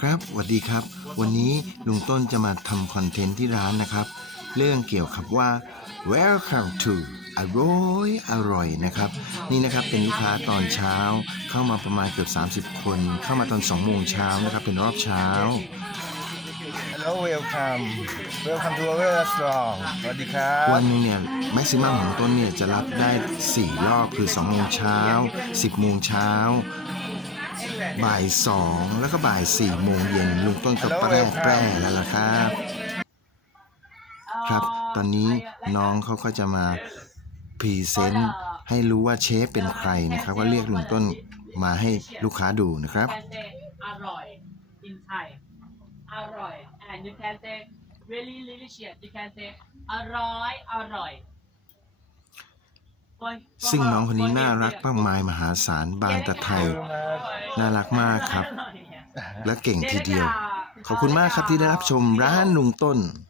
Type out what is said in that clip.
ครับสวัสดีครับ วันนี้ลุงต้นจะมาทำคอนเทนต์ที่ร้านนะครับ เรื่องเกี่ยวกับว่า welcome to อร่อยอร่อยนะครับ นี่นะครับเป็นลูกค้าตอนเช้า เข้ามาประมาณเกือบ 30 คน เข้ามาตอน2โมงเช้านะครับ เป็นรอบเช้า Hello welcome welcome to our restaurant สวัสดีครับ วันหนึงเนี่ยแม็กซิมัมของต้นเนี่ยจะรับได้ 4 รอบคือ2โมงเช้า10โมงเช้า บ่าย2แล้วก็บ่าย4โมงเย็นลุงต้นก็แปร่แปร่แล้วล่ะครับ ครับ ตอนนี้น้องเขาก็จะมาพรีเซนต์ให้รู้ว่าเชฟเป็นใครนะครับว่าเรียกลุงต้นมาให้ลูกค้าดูนะครับอร่อย in Thai อร่อย and you can say really delicious you can say อร่อยอร่อยซึ่งน้องคนนี้น่ารักมากมายมหาศาลบางตะไทย น่ารักมากครับ และเก่งทีเดียว ขอบคุณมากครับที่ได้รับชมร้านลุงต้นอ